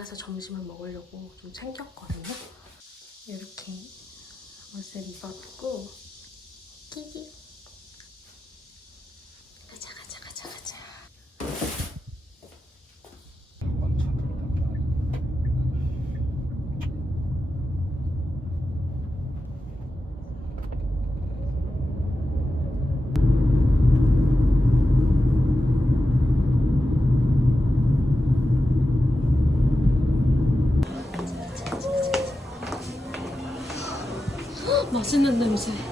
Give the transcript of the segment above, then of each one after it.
만나서 점심을 먹으려고 좀 챙겼거든요. 이렇게 옷을 입었고 끼기 맛있는 냄새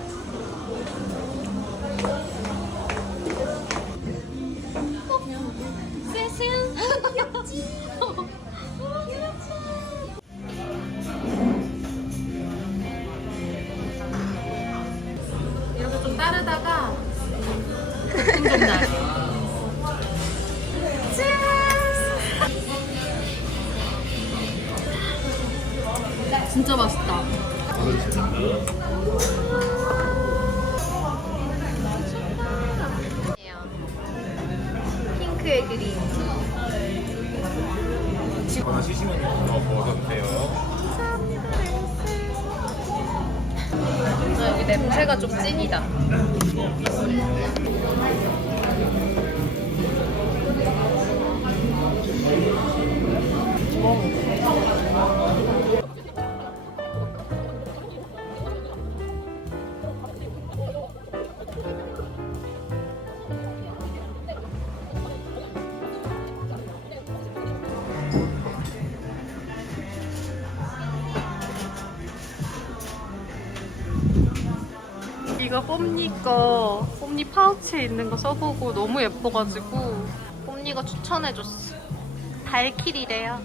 냄새가 좀 찐이다. 있는 거 써보고 너무 예뻐가지고 뽐니가 추천해줬어 달킬이래요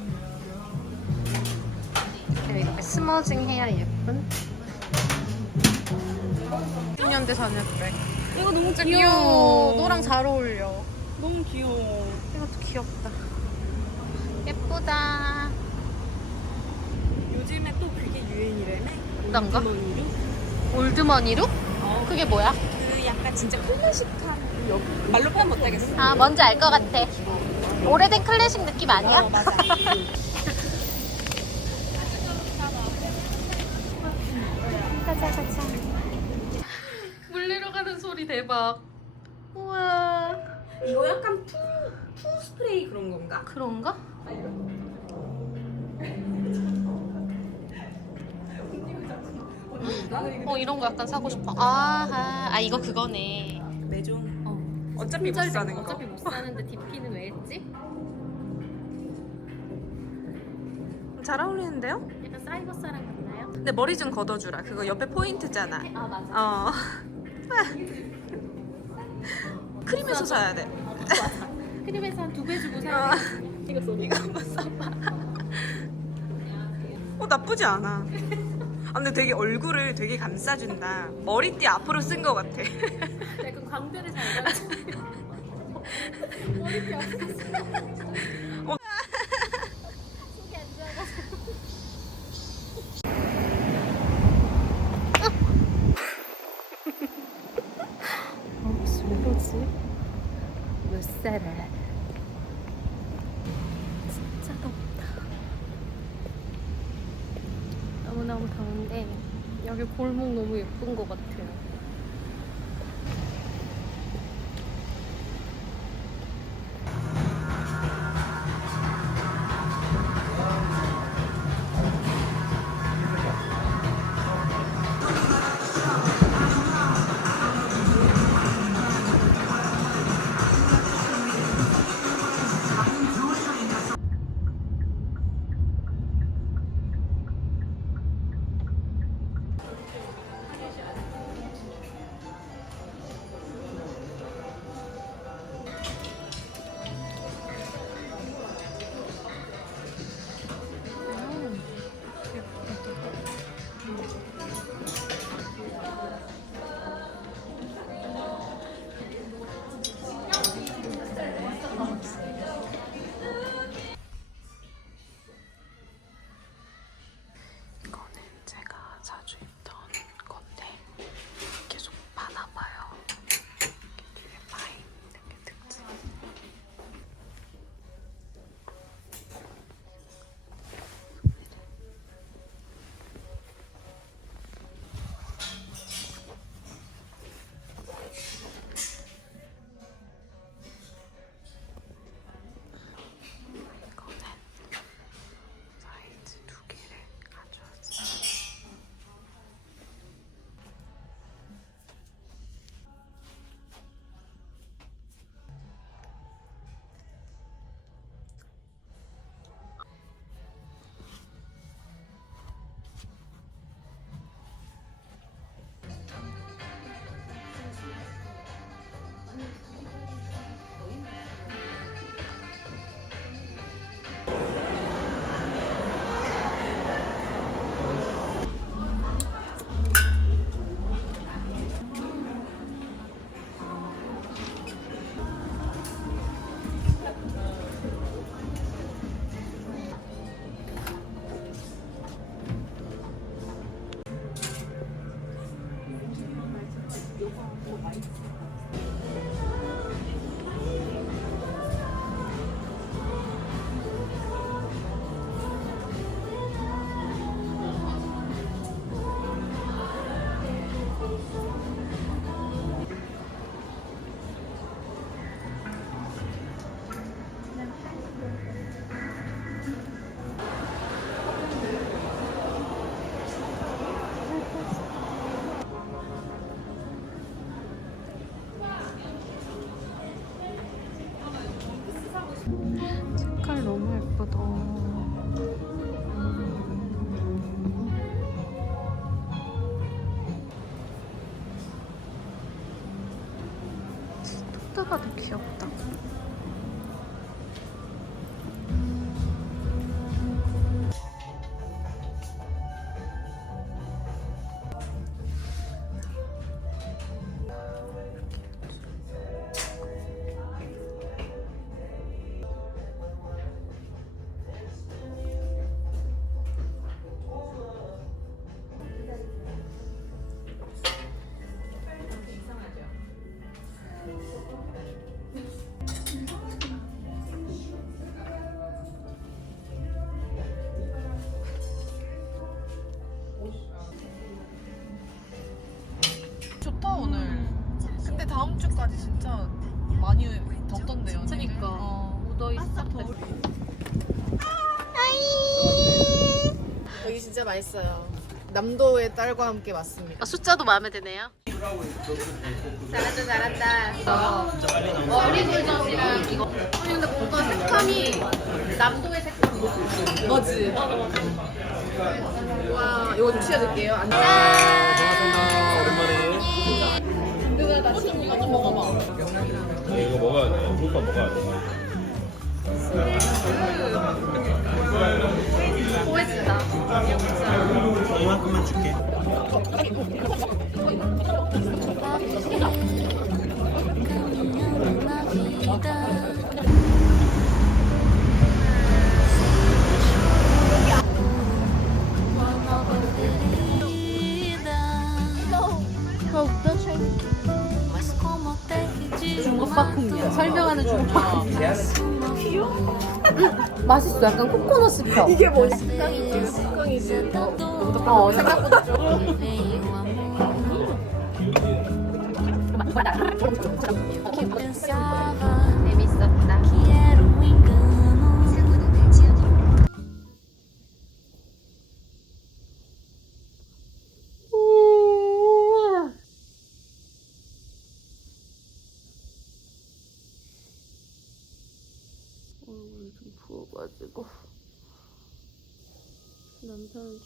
이렇게 스머징 해야 예쁜 10년대 4년대 이거 너무 귀여워. 귀여워 너랑 잘 어울려 너무 귀여워. 이것도 귀엽다 예쁘다 요즘에 또 그게 유행이래네. 어떤가? 올드머니로. 올드머니룩? 어, 그게 뭐야? 그 약간 진짜 클래식한 말로 표현 못하겠어. 아 뭔지 알 것 같아 오래된 클래식 느낌 아니야? 어, 맞아. 가자 가자 물리러 가는 소리 대박 우와 이거 약간 푸, 푸 스프레이 그런 건가? 그런가? 어 이런 거 약간 사고 싶어 아하 아 이거 그거네 매종. 어. 어차피 못 사는 거. 어차피 못 사는데 DP는 왜 했지? 잘 어울리는데요? 약간 사이버 사람 같나요? 근데 머리 좀 걷어주라. 그거 옆에 포인트잖아. 아 맞아 어. 크림에서 사야 돼. 크림에서 한 두 배 주고 어. 사야 돼 이거 써 이거 한번 써봐. 어 나쁘지 않아. 아, 근데 되게 얼굴을 되게 감싸준다. 머리띠 앞으로 쓴 것 같아. 약간 광대를 잘 가지고 머리띠 어. 속이 안 좋아가지고 혹시 왜 그러지? 못 살아 진짜 덥다 너무너무 더운데 여기 골목 너무 예쁜 것 같아요 귀엽다. 다음 주까지 진짜 많이 덥던데요. 그니까. 어. 묻어 있어. 여기 진짜 맛있어요. 남도의 딸과 함께 왔습니다. 아, 숫자도 마음에 드네요. 잘한다 잘한다. 어리굴젓이랑 이거. 아니 근데 뭔가 색감이 남도의 색감이. 뭐지? 와, 이거 좀 치워줄게요. 안녕. 이거 좀 먹어봐. 이거 먹어야 돼. 불판 먹어야 돼. 고해진다. 이만큼만 줄게. 있어. 약간 코코넛 씹혀. 이게 뭐 식당이지? 식당이지? 어, 생각보다 좀.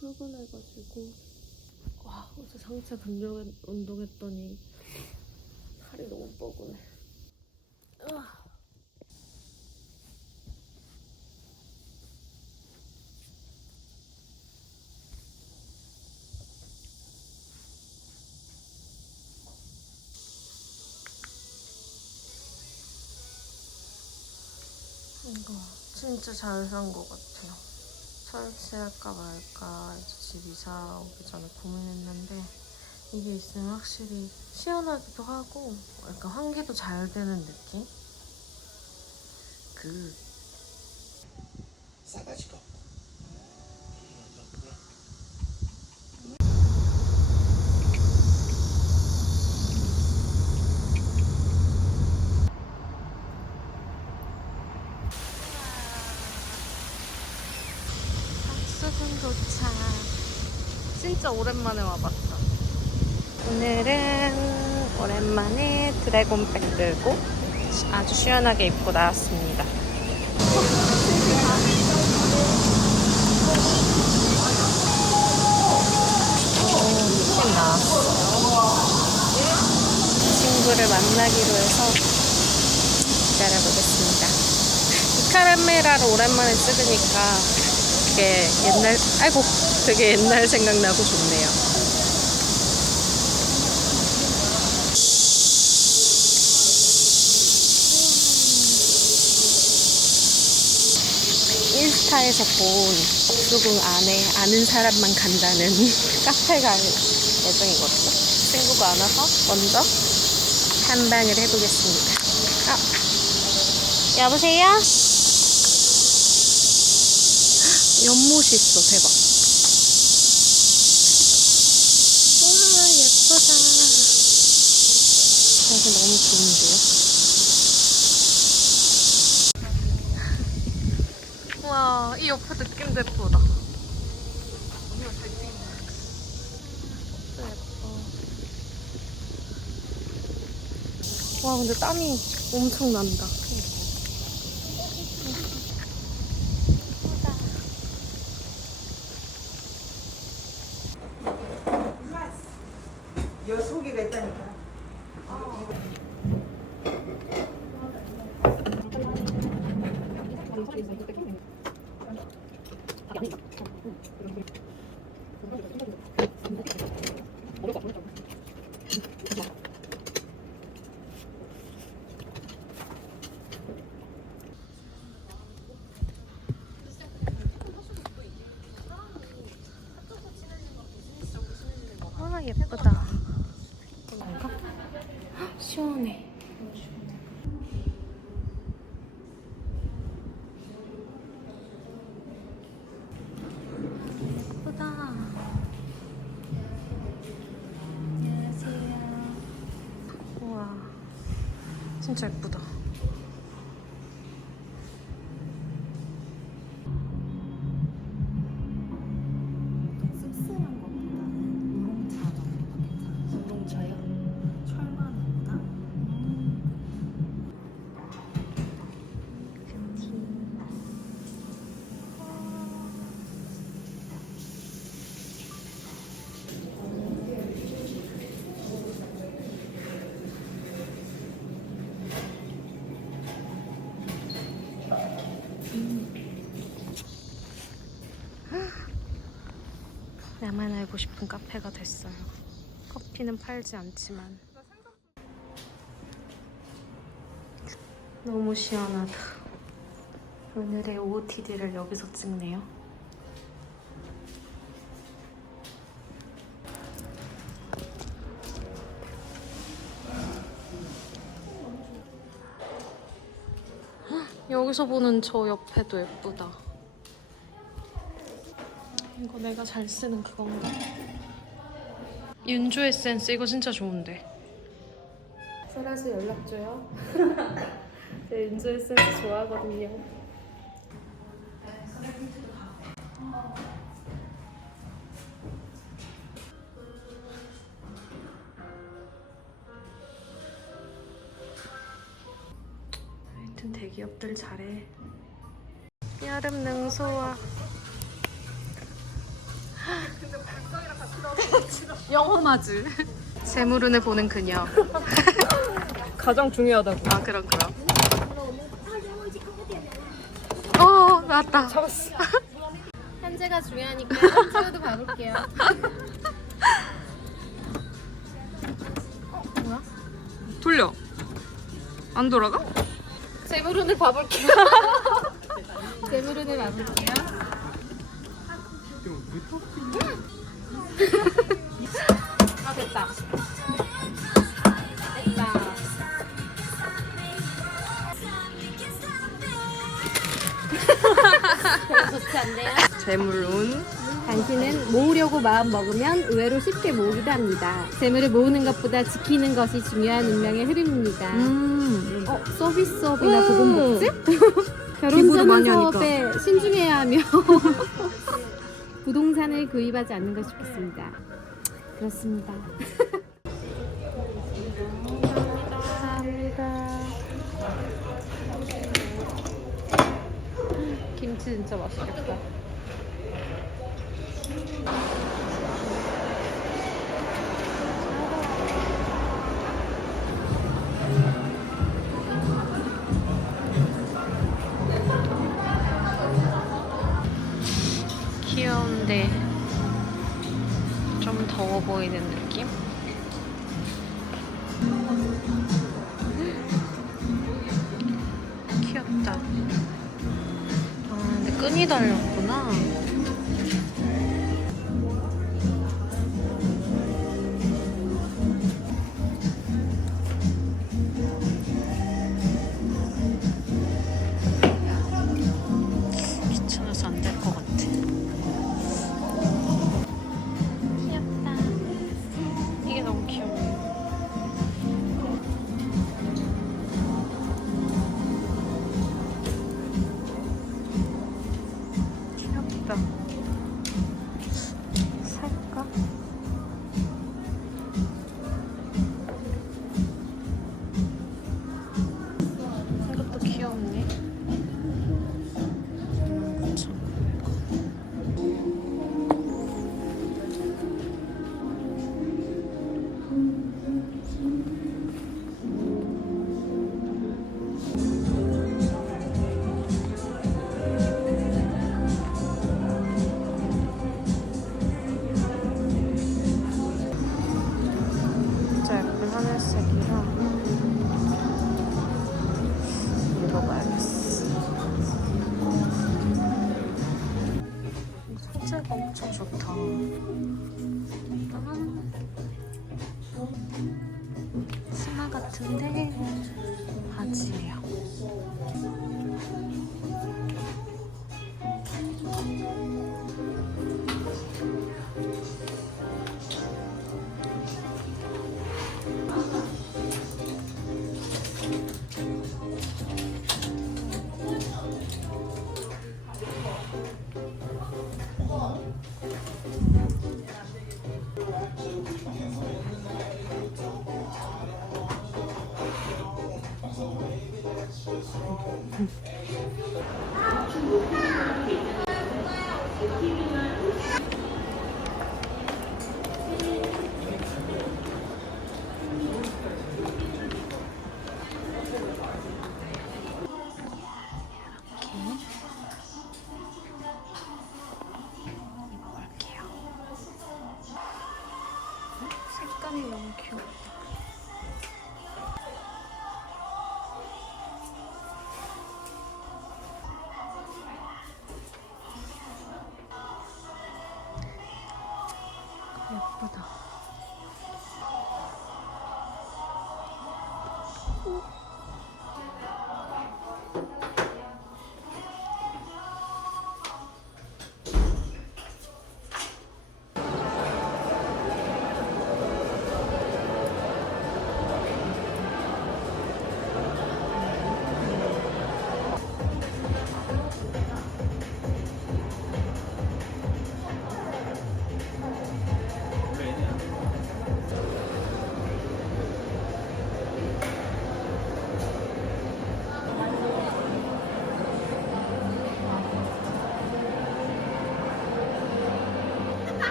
출근해가지고 와 어제 상체 근력 운동했더니 팔이 너무 뻐근해 으아. 진짜 잘 산 것 같아요. 설치할까 말까 집 이사 오기 전에 고민했는데 이게 있으면 확실히 시원하기도 하고 약간 환기도 잘 되는 느낌? 그 싸가지가 박수근 도착. 진짜 오랜만에 와봤다. 오늘은 오랜만에 드래곤백 들고 아주 시원하게 입고 나왔습니다. 오, 나왔어. 친구를 만나기로 해서 기다려보겠습니다. 이 카라멜라를 오랜만에 찍으니까 되게 옛날, 아이고, 되게 옛날 생각나고 좋네요. 인스타에서 본 복수궁 안에 아는 사람만 간다는 카페 갈 예정이거든요. 친구가 안 와서 먼저 탐방을 해보겠습니다. 아, 여보세요? 연못이 있어, 대박. 와, 예쁘다. 여기 너무 좋은데요? 와, 이 옆에 느낌도 예쁘다. 와, 근데 땀이 엄청 난다. 어렵다. 진짜 예 나만 알고 싶은 카페가 됐어요. 커피는 팔지 않지만 너무 시원하다. 오늘의 OOTD를 여기서 찍네요. 헉, 여기서 보는 저 옆에도 예쁘다. 이거 내가 잘 쓰는 그건가? 윤조 에센스 이거 진짜 좋은데. 설아서 연락 줘요. 제 윤조 에센스 좋아하거든요. 하여튼 대기업들 잘해. 여름 능소와 영험하지. 세무른을 보는 그녀. 가장 중요하다고. 아 그럼 그럼. 어 나왔다. 잡았어. 현재가 중요하니까 현재도 봐볼게요. 돌려. 안 돌아가? 재물운을 봐볼게요. 재물운을 봐볼게요. 아 됐다. 됐다. 별로 좋지 않네요. 재물운. 당신은 모으려고 마음 먹으면 의외로 쉽게 모으기도 합니다. 재물을 모으는 것보다 지키는 것이 중요한 운명의 흐름입니다. 음. 어, 서비스업이나 음. 보건복지? 결혼 기부도 전환 많이 하니까. 사업에 신중해야 하며 부동산을 구입하지 않는 것이 좋겠습니다. 그렇습니다. 감사합니다. 김치 진짜 맛있겠다. 귀여운데 좀 더워 보이는 느낌? 귀엽다. 아, 근데 끈이 달렸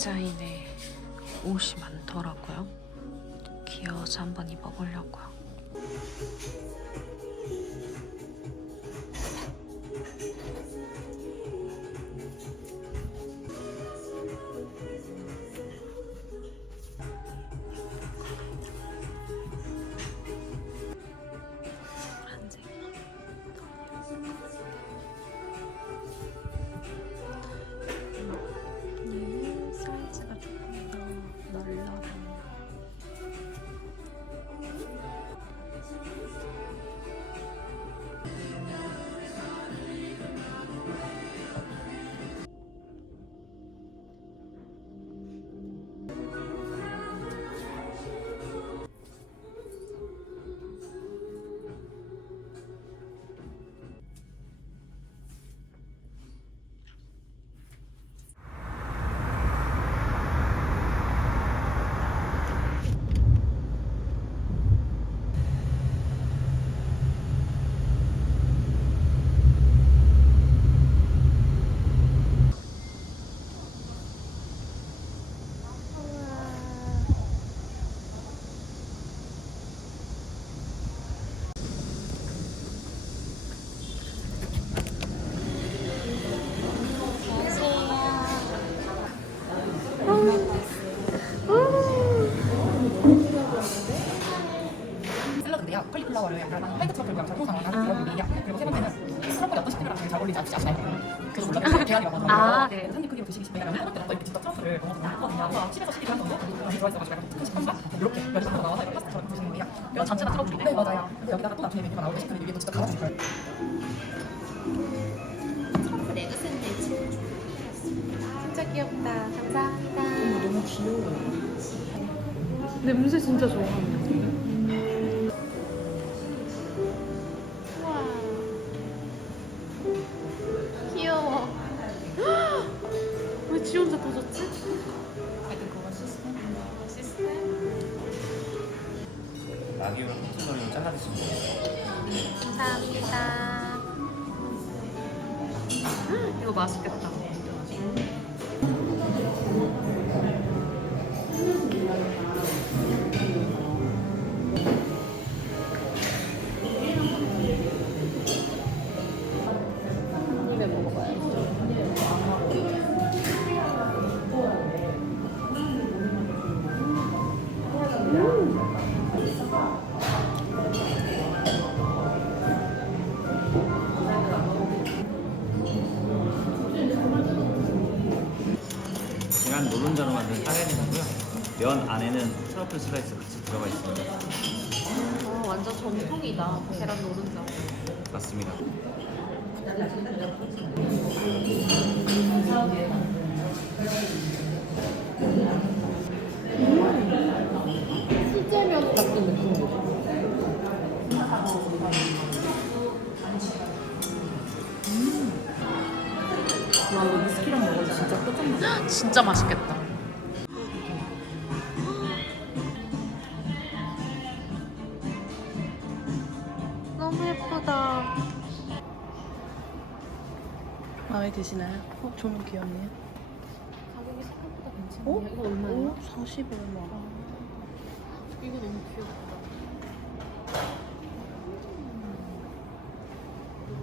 디자인에 옷이 많더라고요. 귀여워서 한번 입어보려고요. 시키면 이게 진짜 가가지고 가요. 트러플 에그 샌드위치. 진짜 귀엽다. 감사합니다. 너무 귀여워. 냄새 진짜 좋아 계란 노른자로 만든 사레린이고요. 면 안에는 트러플 슬라이스 같이 들어가 있습니다. 어, 완전 정통이다. 계란 노른자. 맞습니다. 수 진짜 맛있겠다. 너무 예쁘다. 마음에 드시나요? 어, 조명 귀엽네요. 가격이 생각보다 괜찮네요. 이거 얼마예요? 40 얼마. 이거 너무 귀엽다.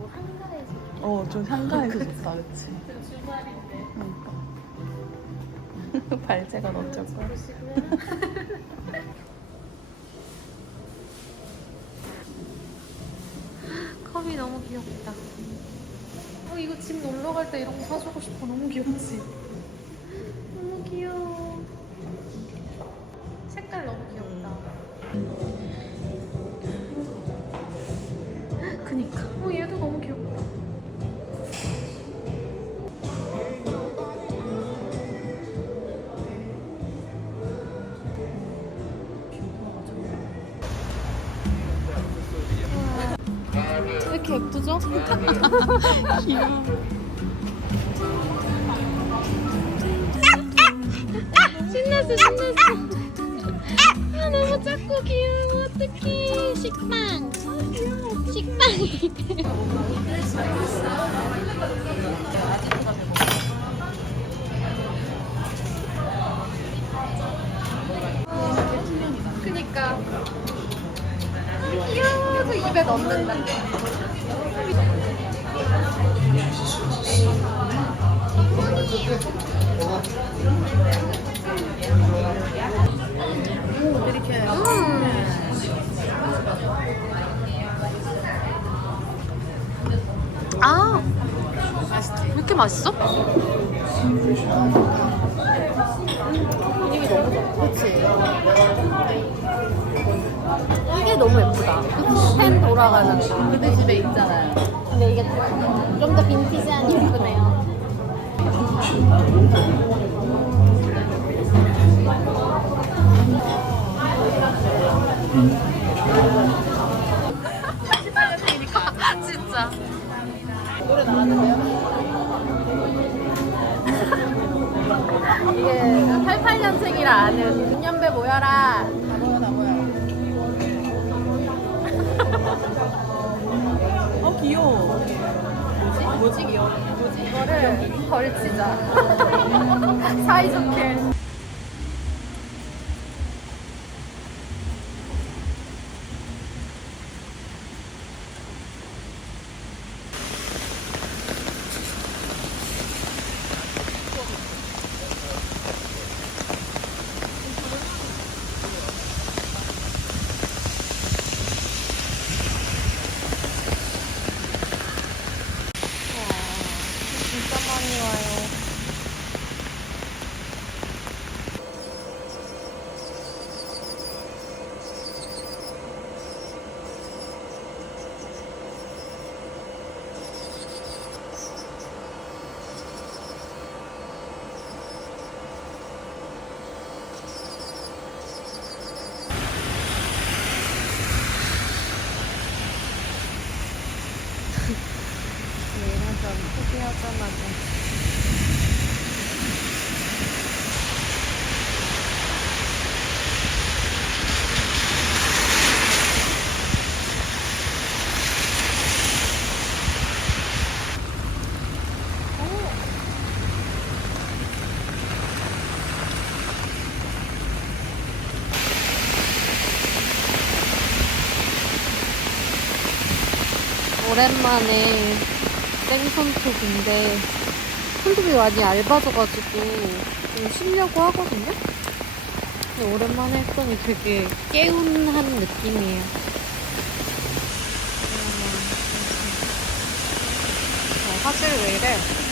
이거 한가에서 어, 좀 한가해서 좋다, 그치? 주말인데 그러니까. 발재가 어쩔 거야. 컵이 너무 귀엽다. 어, 이거 집 놀러 갈 때 이런 거 사주고 싶어. 너무 귀엽지? 이렇게 예쁘죠? 신났어 신났어. 아 너무 작고 귀여워. 어떡해. 식빵. 식빵이 그니까. 귀여워서 입에 넣는다 아, 왜 이렇게 맛있어? 이게 너무 예쁘다 펜 돌아가는 거 그때 집에 있잖아요. 근데 이게 좀 더 빈티지한 예쁘네요 진짜. 노래 나왔는데요? 이게 88년생이라 아는 문년배 모여라 다 모여, 다 모여. 어, 귀여워. 뭐지 귀여워 뭐지 이거를 걸치자. 사이좋게 진짜 많이 와요. 내일은 포기하자마자 오랜만에 생손톱인데 손톱이 많이 얇아져가지고 좀 쉬려고 하거든요. 근데 오랜만에 했더니 되게 개운한 느낌이에요. 어, 화질 왜 이래?